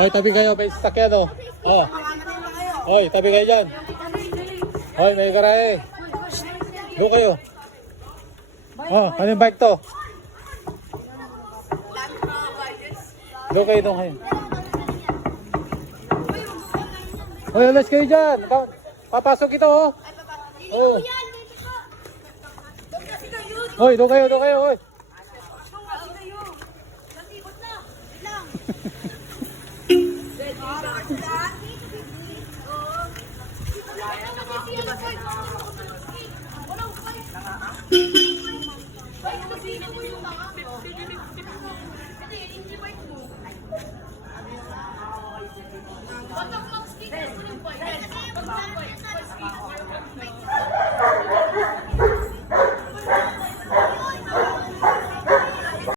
Hoy, tabi kayo, may sasakyan oh. Oh. Hoy, tabi kayo dyan. Hoy, may garahe. Doon kayo. Oh, anong bike to? Doon kayo, doon kayo. Hoy, alas kayo dyan. Pa- Papasok ito oh. Oh. Hoy, doon kayo, doon kayo, hoy. Pag mag-skate, ano yung boy? Pag mag-boy.